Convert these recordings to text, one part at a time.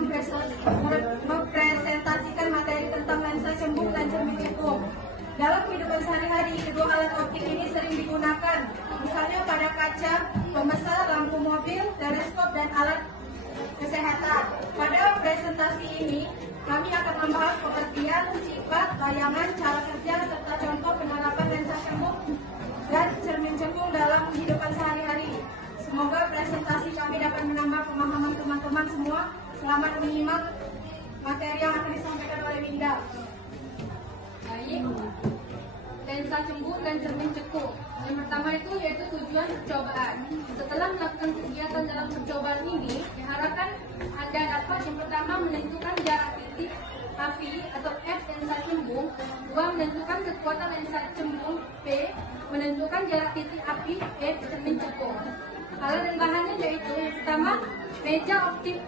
mempresentasikan materi tentang lensa cembung dan cermin cekung. Dalam kehidupan sehari-hari, kedua alat optik ini sering digunakan, misalnya pada kaca, pembesar, lampu mobil, teleskop, dan alat kesehatan. Pada presentasi ini, kami akan membahas pengertian, sifat, bayangan, cara kerja, serta contoh penerapan lensa cembung dan cermin cekung dalam kehidupan sehari-hari. Semoga presentasi kami dapat menambah pemahaman teman-teman semua. Selamat menyimak materi yang akan disampaikan oleh Winda. Baik, lensa cembung dan cermin cekung. Yang pertama itu yaitu tujuan percobaan. Setelah melakukan kegiatan dalam percobaan ini, diharapkan Anda dapat yang pertama menentukan jarak titik api atau F lensa cembung, dua menentukan kekuatan lensa cembung, P menentukan jarak titik api E cermin cekung. Alat dan bahannya yaitu yang pertama meja optik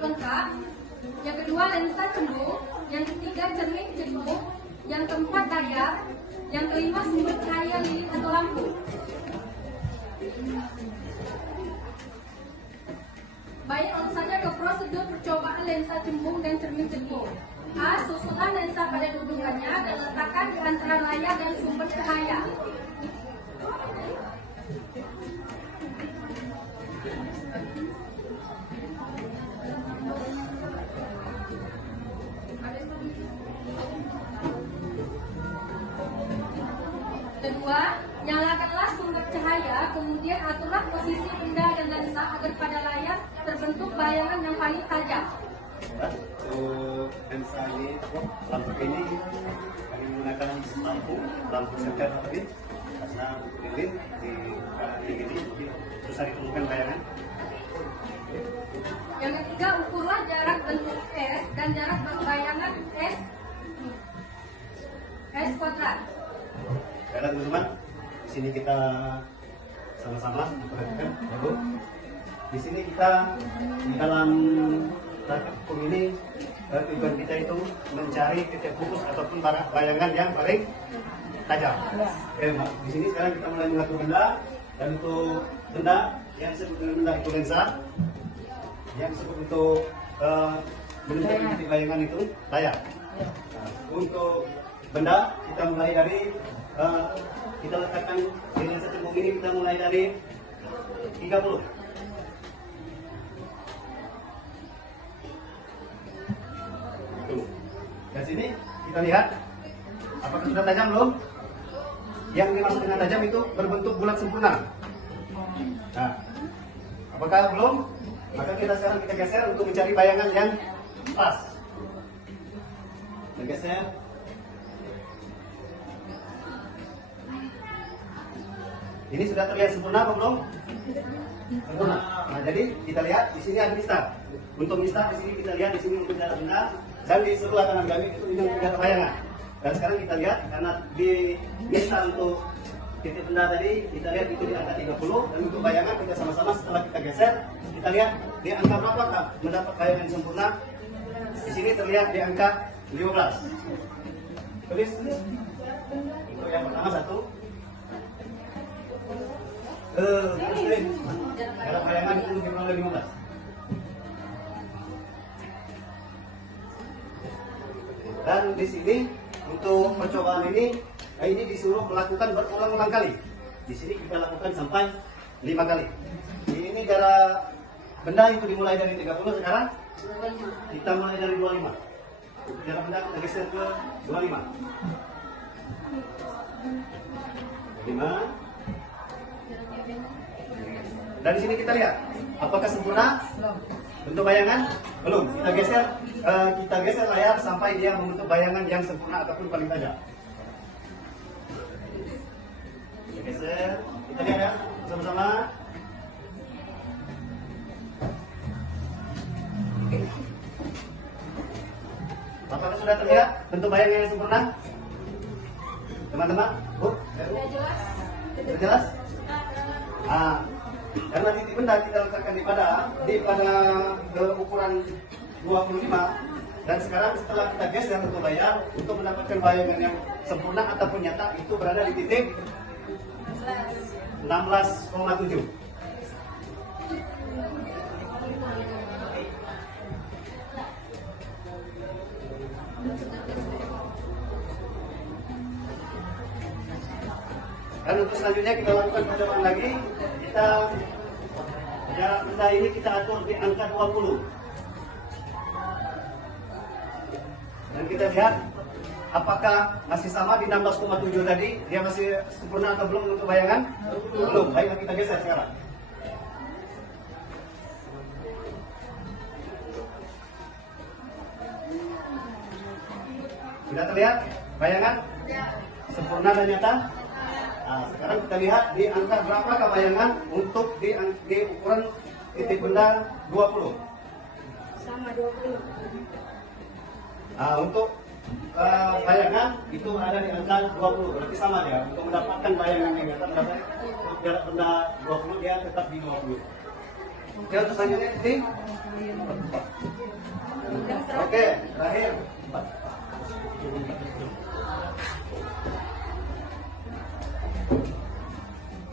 lengkap, yang kedua lensa cembung, yang ketiga cermin cekung, yang keempat layar, yang kelima sumber cahaya lilin atau lampu. Baik, langsung saja ke prosedur percobaan lensa cembung dan cermin cekung. A. Susunkan lensa pada dudukannya dan letakkan di antara layar dan sumber cahaya. Kedua, nyalakanlah sumber cahaya, kemudian aturlah posisi benda dan lensa agar pada layar terbentuk bayangan yang paling tajam. Lensa ini, lampu ini kami menggunakan lampu sekat lilin karena lilin di ini susah ditemukan bayangan. Yang ketiga, ukurlah jarak bentuk S dan jarak bayangan S kuadrat. Baiklah teman-teman, di sini kita sama-sama perhatikan. Lalu di sini kita di dalam praktek hukum ini tujuan kita itu mencari titik fokus ataupun bayangan yang paling tajam. Di sini sekarang kita mulai mengatur benda, dan untuk benda yang disebut benda itu lensa, yang disebut untuk menentukan titik bayangan itu layar. Nah, untuk benda kita mulai dari kita letakkan di lensa cembung ini, kita mulai dari 30. Dan sini kita lihat apakah sudah tajam belum? Yang dimaksud dengan tajam itu berbentuk bulat sempurna. Nah, apakah belum? Maka sekarang kita geser untuk mencari bayangan yang pas. Kita geser. Ini sudah terlihat sempurna apa belum? Sempurna. Nah, jadi kita lihat di sini ada mistar. Untuk mistar di sini kita lihat di sini untuk jarak benda, dan di sebelah kanan kami itu tidak bayangan. Dan sekarang kita lihat karena di mistar untuk titik benda tadi kita lihat itu di angka 30, dan untuk bayangan kita sama-sama setelah kita geser kita lihat di angka berapa mendapat bayangan yang sempurna. Di sini terlihat di angka 15. Tulis untuk yang pertama 1. Jarak bayangan itu lebih kurang dari 15. Dan di sini untuk percobaan ini disuruh melakukan berulang-ulang kali. Di sini kita lakukan sampai 5 kali. Ini jarak benda itu dimulai dari 30, sekarang kita mulai dari 25. Jarak benda kita geser ke 25. 5. Dan di sini kita lihat apakah sempurna bentuk bayangan? Belum. Kita geser layar sampai dia membentuk bayangan yang sempurna ataupun paling tajam. Kita geser, kita lihat ya sama-sama. Apakah sudah terlihat bentuk bayangan yang sempurna? Teman-teman, Bu? Sudah jelas? Sudah jelas? Karena titik benda kita letakkan di pada ukuran 25, dan sekarang setelah kita geser untuk layar untuk mendapatkan bayangan yang sempurna ataupun nyata itu berada di titik 16,7. Dan untuk selanjutnya kita lakukan percobaan lagi. Kita jarak benda ini kita atur di angka 20. Dan kita lihat apakah masih sama di 16,7 tadi. Dia masih sempurna atau belum untuk bayangan? Belum. Baiklah kita geser sekarang. Sudah terlihat bayangan? Sempurna dan nyata? Nah, sekarang kita lihat di angka berapakah bayangan untuk di ukuran titik benda 20. Sama 20. Nah, untuk bayangan itu ada di angka 20. Berarti sama dia. Untuk mendapatkan bayangan yang nyata, untuk jarak benda 20 dia tetap di 20. Oke, untuk selanjutnya ini. Oke, terakhir.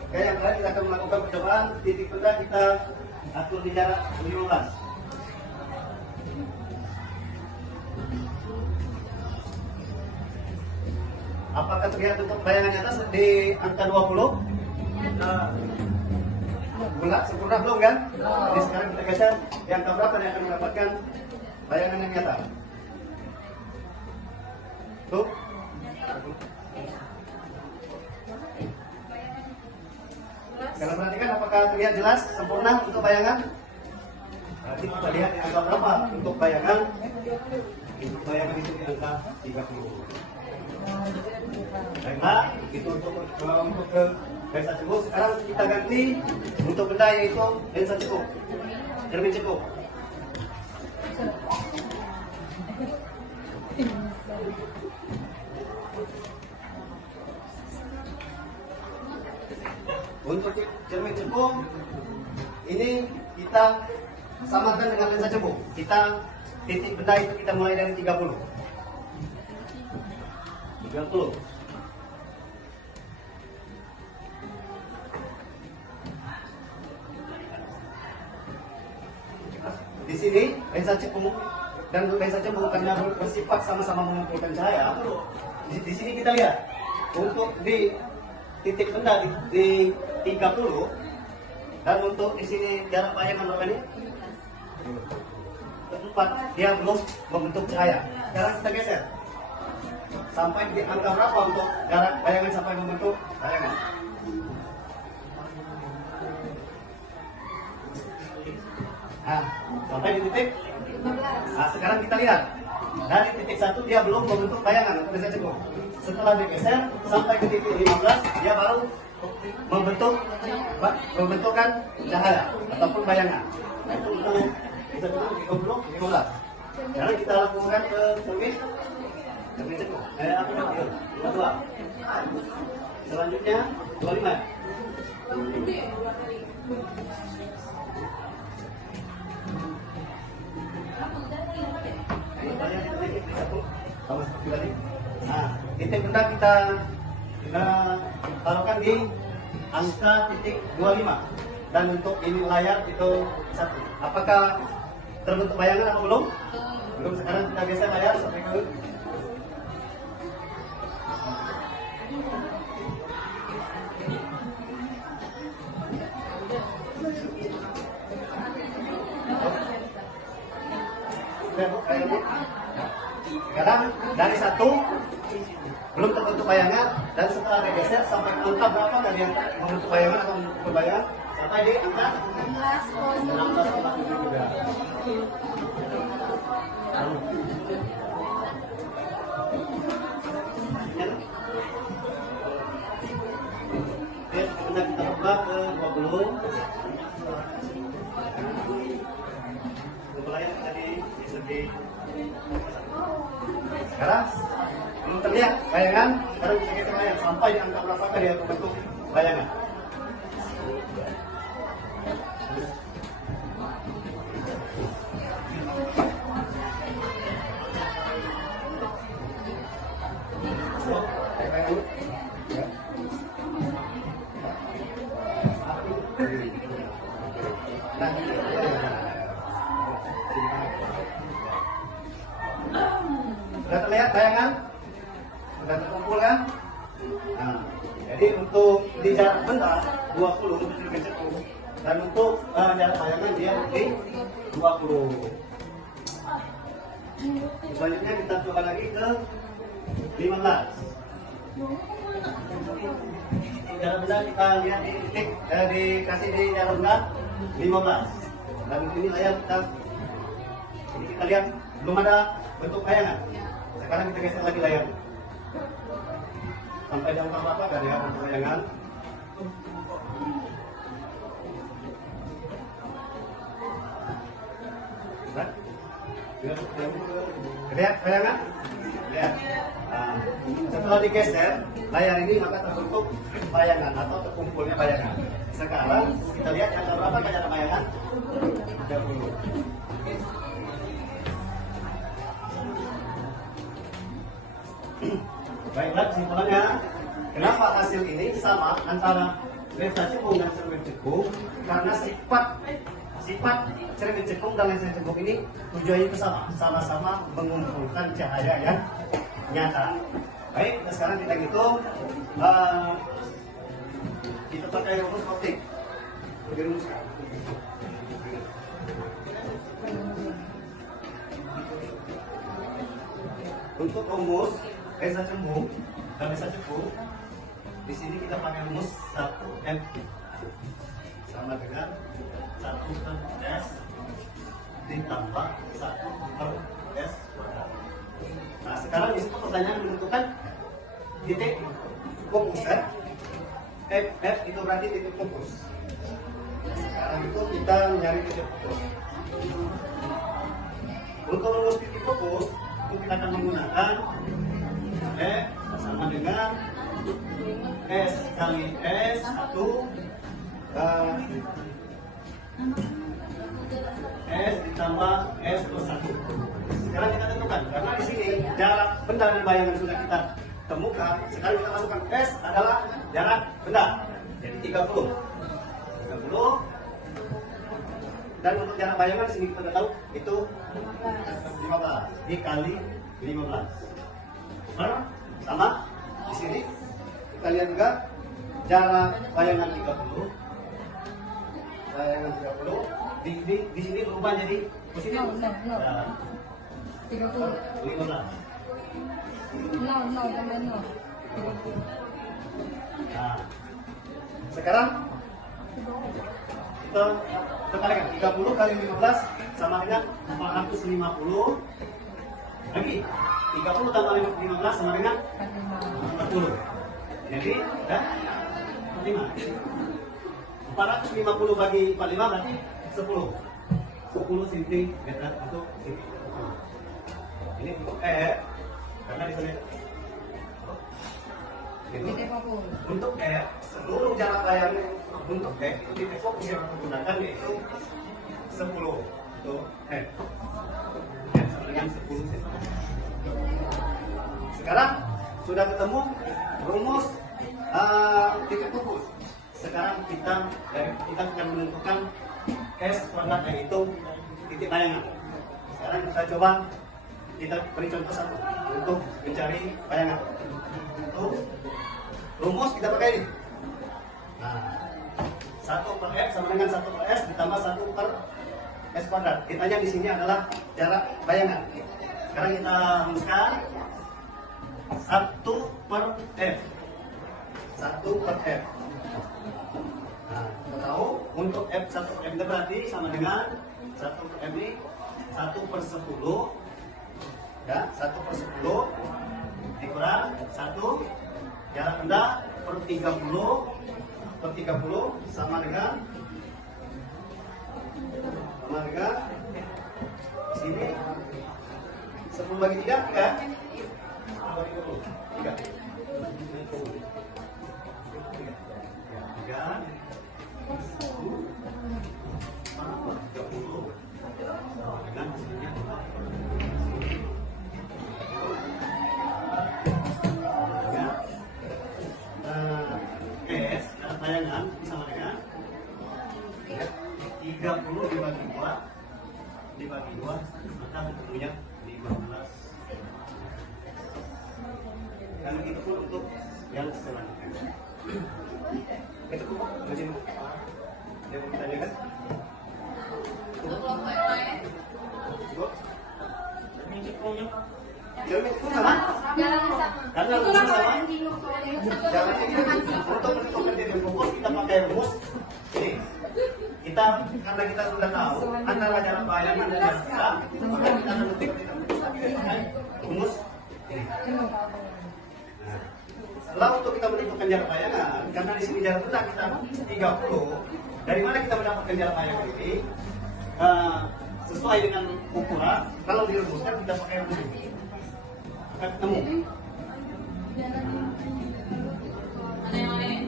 Oke, yang terakhir kita akan melakukan percobaan titik benda kita atur di jarak 15. Apakah terlihat untuk bayangan di atas di angka 20? Belum, sempurna belum kan? Jadi sekarang kita geser di angka berapa yang akan mendapatkan bayangan yang nyata? Tuh. Kalau perhatikan apakah terlihat jelas sempurna untuk bayangan? Berarti kita lihat di angka berapa untuk bayangan? Untuk bayangan itu di angka 30. Baiklah, itu untuk ke lensa cukup. Sekarang kita ganti untuk benda yaitu lensa cukup, cermin cukup. Untuk cermin cekung ini kita samakan dengan lensa cekung. Kita titik benda itu kita mulai dari 30. Di sini lensa cekung dan lensa cekung karena bersifat sama-sama mengumpulkan cahaya. Di sini kita lihat untuk di titik benda di 30 dan untuk di sini jarak bayangan berapa ini? 4. Dia belum membentuk cahaya. Sekarang kita geser sampai di angka berapa untuk jarak bayangan sampai membentuk bayangan? Nah, sampai di titik 15. Nah, sekarang kita lihat dari titik 1 dia belum membentuk bayangan untuk bisa cukup. Setelah digeser sampai ke titik 15 dia baru membentukkan cahaya ataupun bayangan. Itu untuk kita cukup 15. Sekarang kita lakukan ke cermin cukup. Apa namanya? 22. Selanjutnya 25. Sama seperti tadi. Nah, titik benda kita taruhkan di angka titik 25 dan untuk ini layar itu 1. Apakah terbentuk bayangan atau belum? Belum. Sekarang kita geser layar sampai ke sekarang dari 1 belum terbentuk bayangan dan setelah digeser sampai ke angka berapa kalian membentuk bayangan atau membentuk bayangan sampai di angka 16,7 juga. Oke, kita ubah ke 20. Untuk layar tadi di segi. Sekarang belum terlihat bayangan, sekarang kita geser layar sampai di angka berapa dia membentuk bayangan. Sudah terlihat bayangan? Sudah terkumpul kan? Nah, jadi untuk di jarak benda 20 untuk cermin cekung, dan untuk jarak bayangan dia di 20. Selanjutnya kita coba lagi ke 15. Jarak benda kita lihat di titik, dikasih di jarak benda 15. Dan ini layar kita, ini kita lihat belum ada bentuk bayangan. Sekarang kita geser lagi layar. Sampai jam berapa dari bentuk bayangan? Lihat bayangan? Lihat. Nah, setelah digeser layar ini maka terbentuk bayangan atau terkumpulnya bayangan. Sekarang kita lihat angka berapa jarak bayangan? 30. Baiklah, kesimpulannya, kenapa hasil ini sama antara lensa cekung dan cermin cekung? Karena sifat cermin cekung dan lensa cekung ini tujuannya itu sama-sama mengumpulkan cahaya yang nyata. Baik, nah sekarang kita hitung, kita pakai rumus optik. Dirumuskan. Untuk rumus lensa cembung dan lensa cekung, di sini kita pakai rumus 1M sama dengan 1 per S ditambah 1 per S kuadrat. Nah sekarang di situ pertanyaan menentukan titik fokus kan? F itu berarti titik fokus. Sekarang itu kita mencari titik fokus. Untuk rumus titik fokus itu kita akan menggunakan F sama dengan S kali S 1 S ditambah S plus 1. Sekarang kita tentukan, karena di sini jarak benda dan bayangan sudah kita temukan. Sekarang kita masukkan S adalah jarak benda, jadi 30. Dan untuk jarak bayangan di sini kita sudah tahu itu 15 dikali 15. Sama di sini kita lihat juga jarak bayangan 30. Bayangan 30 di sini berubah jadi positif. Nah, 30. 15. Nah, sekarang kita kalikan 30 kali 15 sama dengan 450. Lagi 30 tambah 15 sama dengan 40. Jadi ya 5. 450 bagi 45 berarti 10 cm atau cm. Ini untuk karena di sini untuk seluruh jarak layar untuk itu titik fokus yang menggunakan yaitu 10 untuk sama dengan 10 cm. Sekarang sudah ketemu rumus titik fokus. Sekarang kita akan menentukan S kuadrat yaitu titik bayangan. Sekarang kita coba beri contoh satu untuk mencari bayangan. Untuk rumus kita pakai ini. Nah, 1 per F sama dengan 1 per S ditambah 1 per S kuadrat. Kitanya di sini adalah jarak bayangan. Sekarang kita rumuskan 1 per F. 1 per F. Nah, kita tahu untuk F1 per F berarti sama dengan 1 per F ini 1 per 10 ya, 1 per 10 dikurang 1 jarak benda per 30 sama dengan sini 10 bagi 3 kan? 3 bayangan sama dengan 30 dibagi 2 maka tentunya 15. Dan begitu pun untuk yang Cermin cekung sama? Jalan yang sama. Karena Itulah rumusnya kalau sama. anjing soalnya Jangan untuk menentukan dengan rumus kita pakai rumus ini. Kita karena kita sudah tahu antara jarak bayangan dan jarak kita, maka kita akan ketik pakai rumus ini. Nah, setelah untuk kita menentukan jarak bayangan, karena di sini jarak kita 30, dari mana kita mendapatkan jarak bayangan ini? Sesuai dengan ukuran, kalau dirumuskan kita pakai rumus ini. Akan ketemu. Mana yang lain?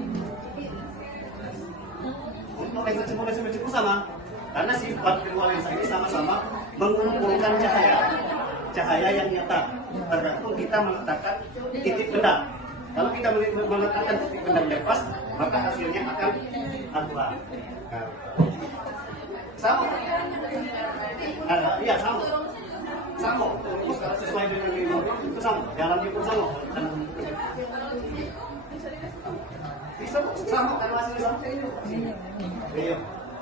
Untuk lensa cembung dan semi cembung sama, karena sifat kedua lensa ini sama-sama mengumpulkan cahaya yang nyata. Tergantung kita meletakkan titik benda. Kalau kita meletakkan titik benda yang pas, maka hasilnya akan akurat. Nah, sama. Iya sama. Sama. Terus kalau sesuai dengan itu sama. Jalannya pun sama. Bisa sama kan hasilnya sama. Iya.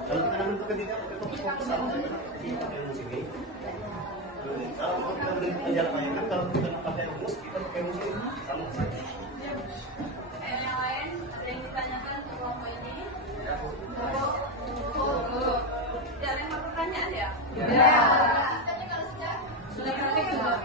Kalau kita menentukan tidak fokus sama. Kita pakai rumus ini. Kalau kita menentukan jarak bayangan, kalau kita pakai rumus, kita pakai rumus ini sama saja. Yang lain ada yang ditanyakan ke kelompok ini? Tidak ada yang mau pertanyaan ya? Ya. Sudah praktek juga.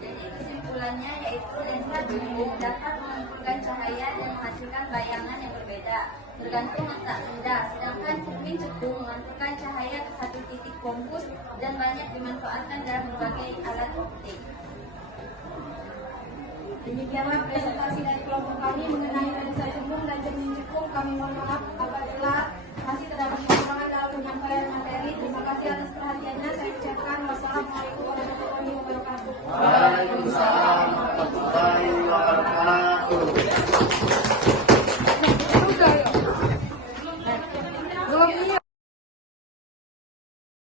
Jadi kesimpulannya yaitu lensa cembung dapat mengumpulkan cahaya dan menghasilkan bayangan yang berbeda tergantung letak benda, sedangkan cermin cekung memantulkan cahaya ke satu titik fokus dan banyak dimanfaatkan dalam berbagai alat optik. Demikianlah presentasi dari kelompok kami mengenai lensa cembung dan cermin cekung. Kami mohon maaf